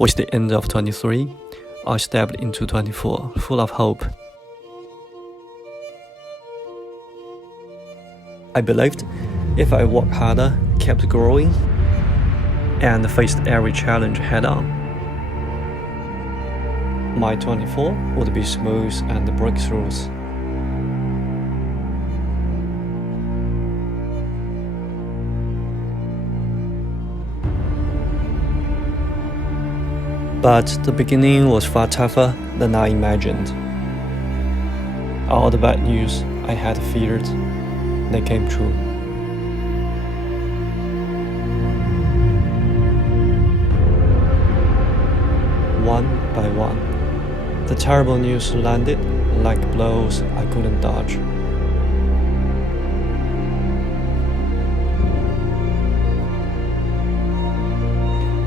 With the end of 23, I stepped into 24, full of hope. I believed if I worked harder, kept growing, and faced every challenge head-on, my 24 would be smooth and breakthroughs. But the beginning was far tougher than I imagined. All the bad news I had feared, they came true. One by one, the terrible news landed like blows I couldn't dodge.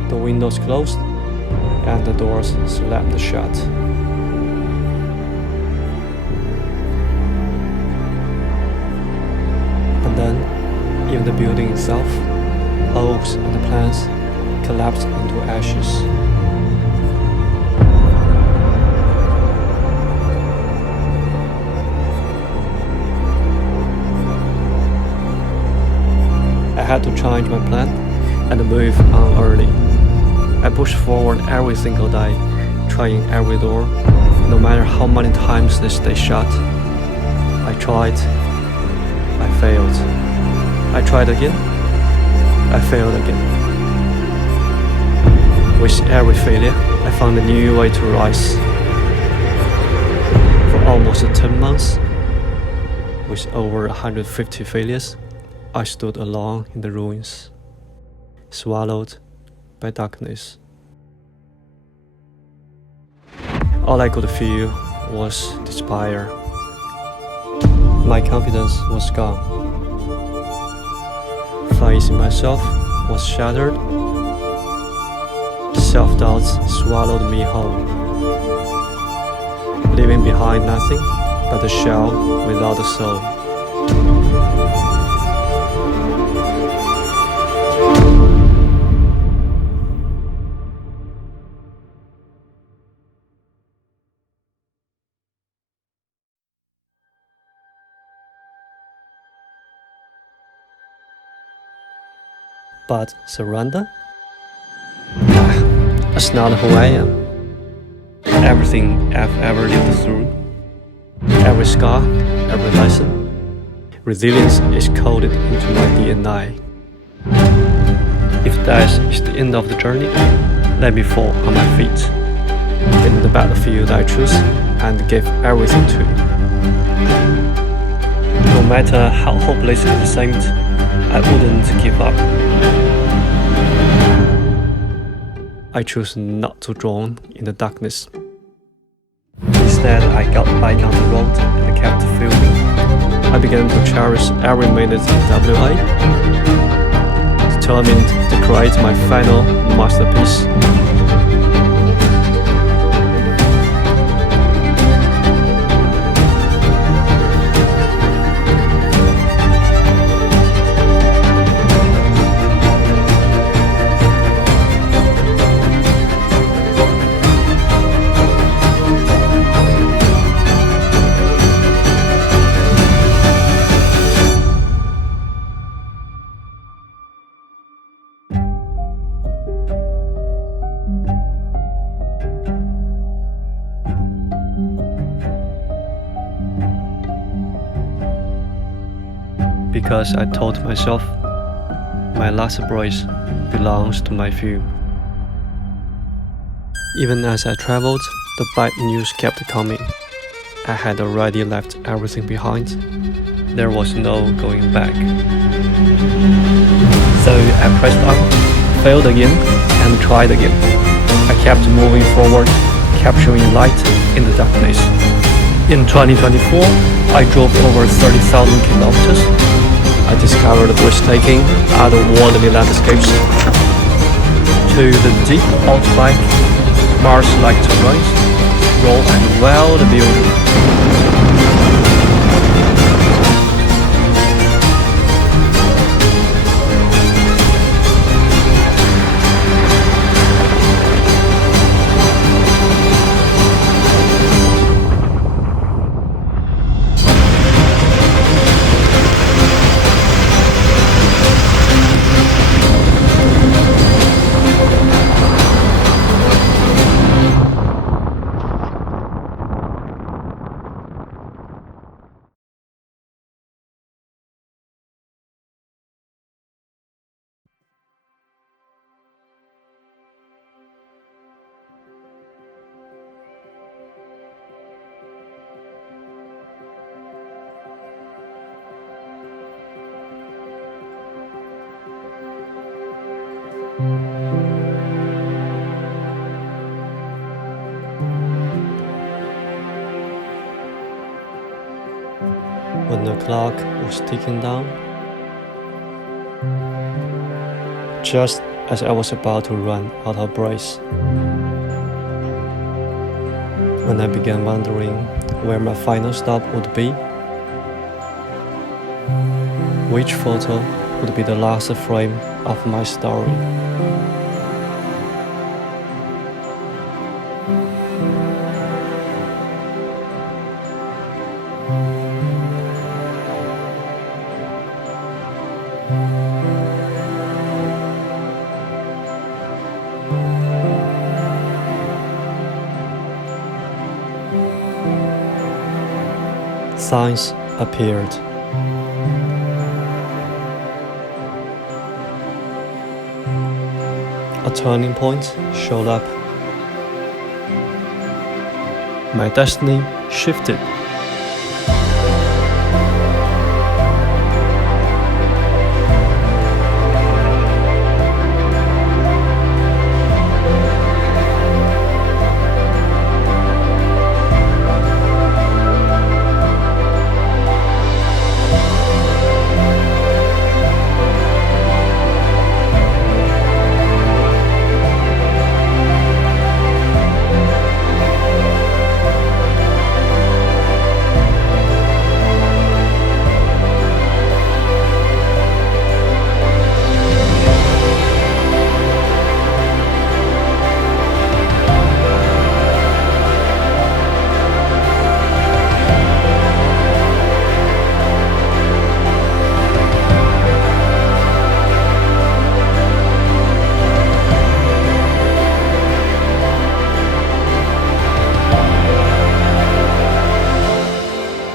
The windows closed and the doors slammed shut. And then, even the building itself, hopes and the plans collapsed into ashes. I had to change my plan and move on early. I pushed forward every single day, trying every door, no matter how many times they stay shut. I tried, I failed. I tried again, I failed again. With every failure, I found a new way to rise. For almost 10 months, with over 150 failures, I stood alone in the ruins, swallowed by darkness. All I could feel was despair. My confidence was gone. Faith in myself was shattered. Self-doubts swallowed me whole, leaving behind nothing but a shell without a soul. But surrender? That's not who I am. Everything I've ever lived through, every scar, every lesson, resilience is coded into my DNA. If death is the end of the journey, let me fall on my feet. In the battlefield I choose and give everything to. No matter how hopeless it seemed, I wouldn't give up. I chose not to drown in the darkness. Instead, I got back on the road and kept filming. I began to cherish every minute in WA, determined to create my final masterpiece. Because I told myself my last breath belongs to my few. Even as I traveled, the bad news kept coming. I had already left everything behind. There was no going back. So I pressed on, failed again, and tried again. I kept moving forward, capturing light in the darkness. In 2024, I drove over 30,000 kilometers. I discovered breathtaking, otherworldly landscapes. To the deep outback, Mars-like terrains, raw and wild beauty. When the clock was ticking down, just as I was about to run out of breath, when I began wondering where my final stop would be, which photo would be the last frame of my story. Signs appeared. A turning point showed up. My destiny shifted.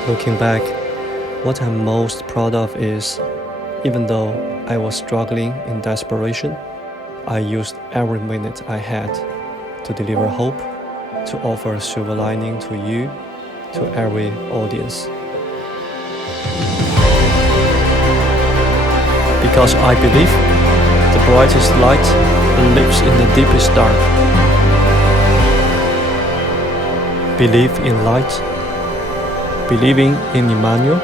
Looking back, what I'm most proud of is, even though I was struggling in desperation, I used every minute I had to deliver hope, to offer a silver lining to you, to every audience. Because I believe the brightest light lives in the deepest dark. Believe in light. Believing in Emmanuel.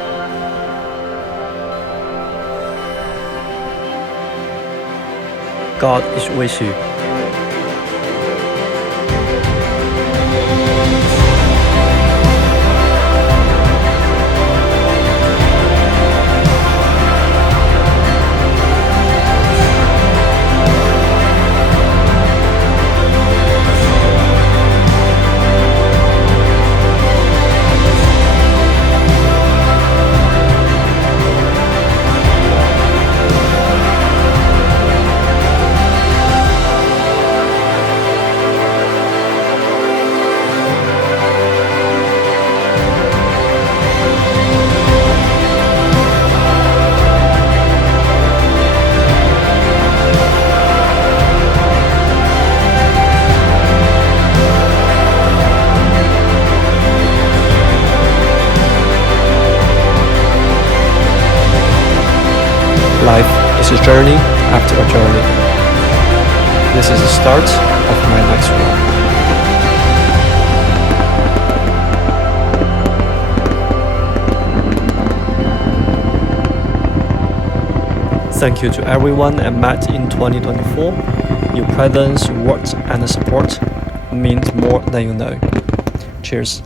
God is with you. Life is a journey after a journey. This is the start of my next one. Thank you to everyone I met in 2024. Your presence, words, and support means more than you know. Cheers.